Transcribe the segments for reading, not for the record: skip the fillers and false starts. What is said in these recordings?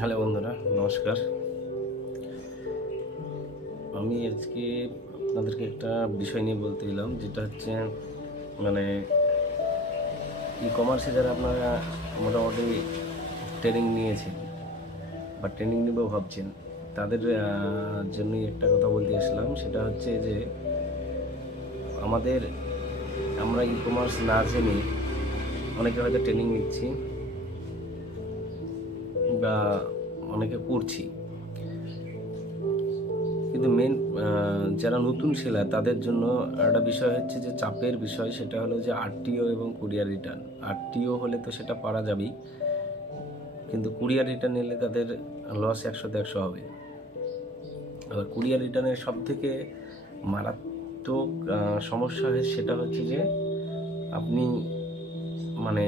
Hello বন্ধুরা, নমস্কার। আমি আজকে আপনাদেরকে একটা বিষয় নিয়ে বলতে এলাম, যেটা হচ্ছে মানে ই কমার্সে যারা আপনারা মোটামুটি ট্রেনিং নিয়েছেন বা ট্রেনিং নেবেও ভাবছেন, তাদের জন্যই একটা কথা বলতে আসলাম। সেটা হচ্ছে যে আমরা ই কমার্স না জেনে অনেকে হয়তো ট্রেনিং নিচ্ছি বা অনেকে করছি, কিন্তু মেন যারা নতুন সেলার তাদের জন্য একটা বিষয় হচ্ছে যে চাপের বিষয়। সেটা হলো যে আরটিও এবং কুরিয়ার রিটার্ন। আরটিও হলে তো সেটা পারা যাবেই, কিন্তু কুরিয়ার রিটার্ন এলে তাদের লস 100-100 হবে। আবার কুরিয়ার রিটার্নের সব থেকে মারাত্মক সমস্যা হয় সেটা হচ্ছে যে আপনি মানে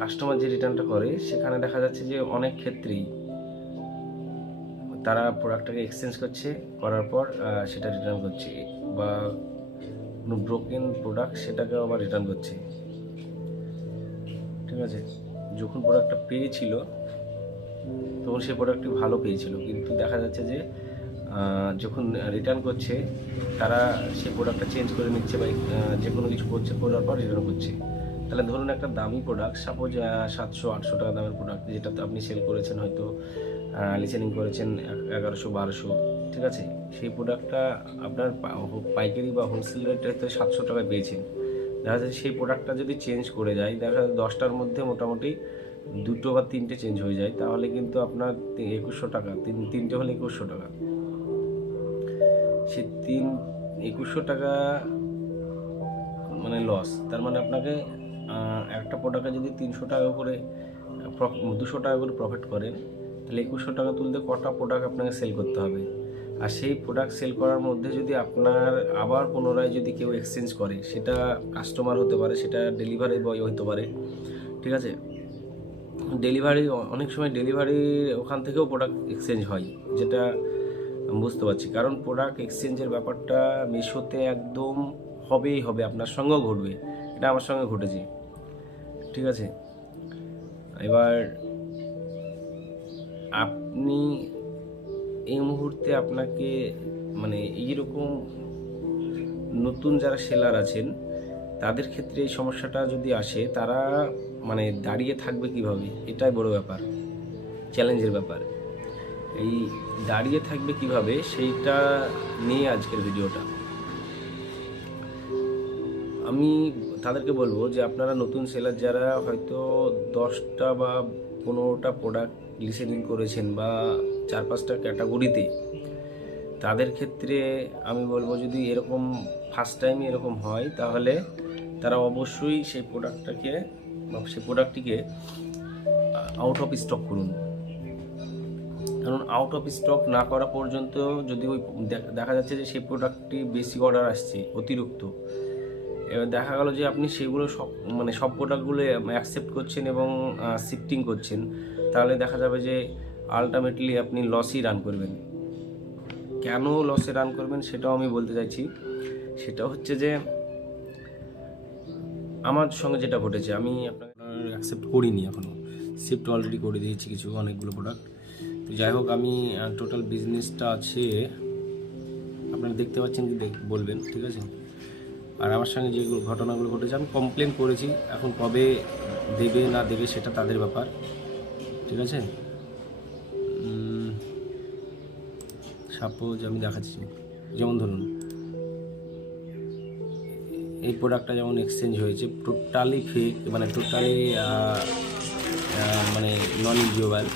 কাস্টমার যে রিটার্নটা করে সেখানে দেখা যাচ্ছে যে অনেক ক্ষেত্রেই তারা প্রোডাক্টটাকে এক্সচেঞ্জ করছে, করার পর সেটা রিটার্ন করছে, বা কোনো ব্রোকেন প্রোডাক্ট সেটাকেও আবার রিটার্ন করছে। ঠিক আছে, যখন প্রোডাক্টটা পেয়েছিল তখন সেই প্রোডাক্টটি ভালো পেয়েছিল, কিন্তু দেখা যাচ্ছে যে যখন রিটার্ন করছে তারা সেই প্রোডাক্টটা চেঞ্জ করে নিচ্ছে বা যে কোনো কিছু করছে, করার পর রিটার্ন করছে। তাহলে ধরুন একটা দামি প্রোডাক্ট, সাপোজ 700-800 টাকা দামের প্রোডাক্ট, যেটা তো আপনি সেল করেছেন, হয়তো লিসেনিং করেছেন 1100-1200, ঠিক আছে, সেই প্রোডাক্টটা আপনার পাইকারি বা হোলসেল রেটে হয়তো 700 টাকায় পেয়েছেন। দেখা যাচ্ছে সেই প্রোডাক্টটা যদি চেঞ্জ করে যায়, দেখা যাচ্ছে 10টার মধ্যে মোটামুটি 2টো বা 3টে চেঞ্জ হয়ে যায়, তাহলে কিন্তু আপনার 2100 টাকা, তিনটে হলে 2100 টাকা। সে 2100 টাকা মানে লস। তার মানে আপনাকে একটা প্রোডাক্টে যদি 300 টাকা করে 200 টাকা করে প্রফিট করেন, তাহলে 2100 টাকা তুলতে কটা প্রোডাক্ট আপনাকে সেল করতে হবে। আর সেই প্রোডাক্ট সেল করার মধ্যে যদি আপনার আবার পুনরায় যদি কেউ এক্সচেঞ্জ করে, সেটা কাস্টমার হতে পারে, সেটা ডেলিভারি বয় হতে পারে, ঠিক আছে। ডেলিভারি অনেক সময় ডেলিভারি ওখান থেকেও প্রোডাক্ট এক্সচেঞ্জ হয়, যেটা বুঝতে পারছি, কারণ প্রোডাক্ট এক্সচেঞ্জের ব্যাপারটা মিশোতে একদম হবেই হবে, আপনার সঙ্গেও ঘটবে। এটা আমার সঙ্গে ঘটেছে, ঠিক আছে। এবার আপনি এই মুহূর্তে আপনাকে মানে এইরকম নতুন যারা সেলার আছেন তাদের ক্ষেত্রে এই সমস্যাটা যদি আসে, তারা মানে দাঁড়িয়ে থাকবে কিভাবে, এটাই বড় ব্যাপার, চ্যালেঞ্জের ব্যাপার। এই দাঁড়িয়ে থাকবে কিভাবে সেইটা নিয়ে আজকের ভিডিওটা। আমি তাদেরকে বলবো যে আপনারা নতুন সেলার যারা হয়তো 10টা বা 15টা প্রোডাক্ট লিসেনিং করেছেন বা 4-5টা ক্যাটাগরিতে, তাদের ক্ষেত্রে আমি বলবো যদি এরকম ফার্স্ট টাইমে এরকম হয়, তাহলে তারা অবশ্যই সেই প্রোডাক্টটিকে আউট অফ স্টক করুন। কারণ আউট অফ স্টক না করা পর্যন্ত যদি ওই দেখা যাচ্ছে যে সেই প্রোডাক্টটি বেশি অর্ডার আসছে, অতিরিক্ত, এবার দেখা গেল যে আপনি সেগুলো সব প্রোডাক্টগুলো অ্যাকসেপ্ট করছেন এবং শিফটিং করছেন, তাহলে দেখা যাবে যে আলটিমেটলি আপনি লসই রান করবেন। কেন লসে রান করবেন সেটাও আমি বলতে চাইছি। সেটা হচ্ছে যে আমার সঙ্গে যেটা ঘটেছে, আমি আপনার অ্যাকসেপ্ট করিনি এখনও, শিফট অলরেডি করে দিয়েছি অনেকগুলো প্রোডাক্ট। তো যাই হোক, আমি টোটাল বিজনেসটা আছে আপনারা দেখতে পাচ্ছেন কি বলবেন, ঠিক আছে। আর আমার সঙ্গে যেগুলো ঘটনাগুলো ঘটেছে, আমি কমপ্লেন করেছি, এখন কবে দেবে না দেবে সেটা তাদের ব্যাপার, ঠিক আছে। সাপোজ আমি দেখাচ্ছি, যেমন ধরুন এই প্রোডাক্টটা যেমন এক্সচেঞ্জ হয়েছে, টোটালি ফেক, মানে টোটালি মানে নন ইউজেবল,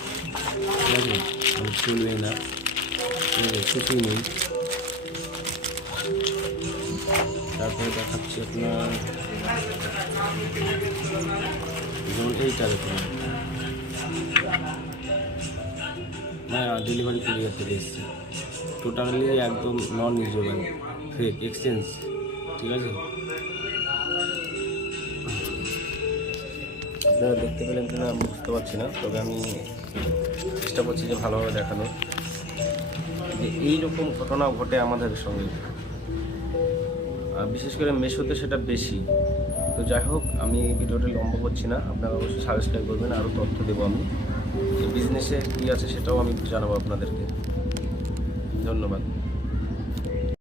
ঠিক আছে, মানে চলবে না, ঠিক আছে, কিছুই নেই। তারপরে দেখাচ্ছি আপনার যেমন এইটা দেখুন, ডেলিভারি কুরিয়ার থেকে এসেছে, টোটালি একদম নন ইউজেবল, ফেক এক্সচেঞ্জ, ঠিক আছে। আপনারা দেখতে পেলেন কিনা আমি বুঝতে পারছি না, তবে আমি চেষ্টা করছি যে ভালোভাবে দেখানোর, যে এইরকম ঘটনাও ঘটে আমাদের সঙ্গে, বিশেষ করে মেশোতে সেটা বেশি। তো যাই হোক, আমি ভিডিওটা লম্বা করছি না, আপনারা অবশ্যই সাবস্ক্রাইব করবেন, আরও তথ্য দেবো আমি। এই বিজনেসে কী আছে সেটাও আমি জানাবো আপনাদেরকে। ধন্যবাদ।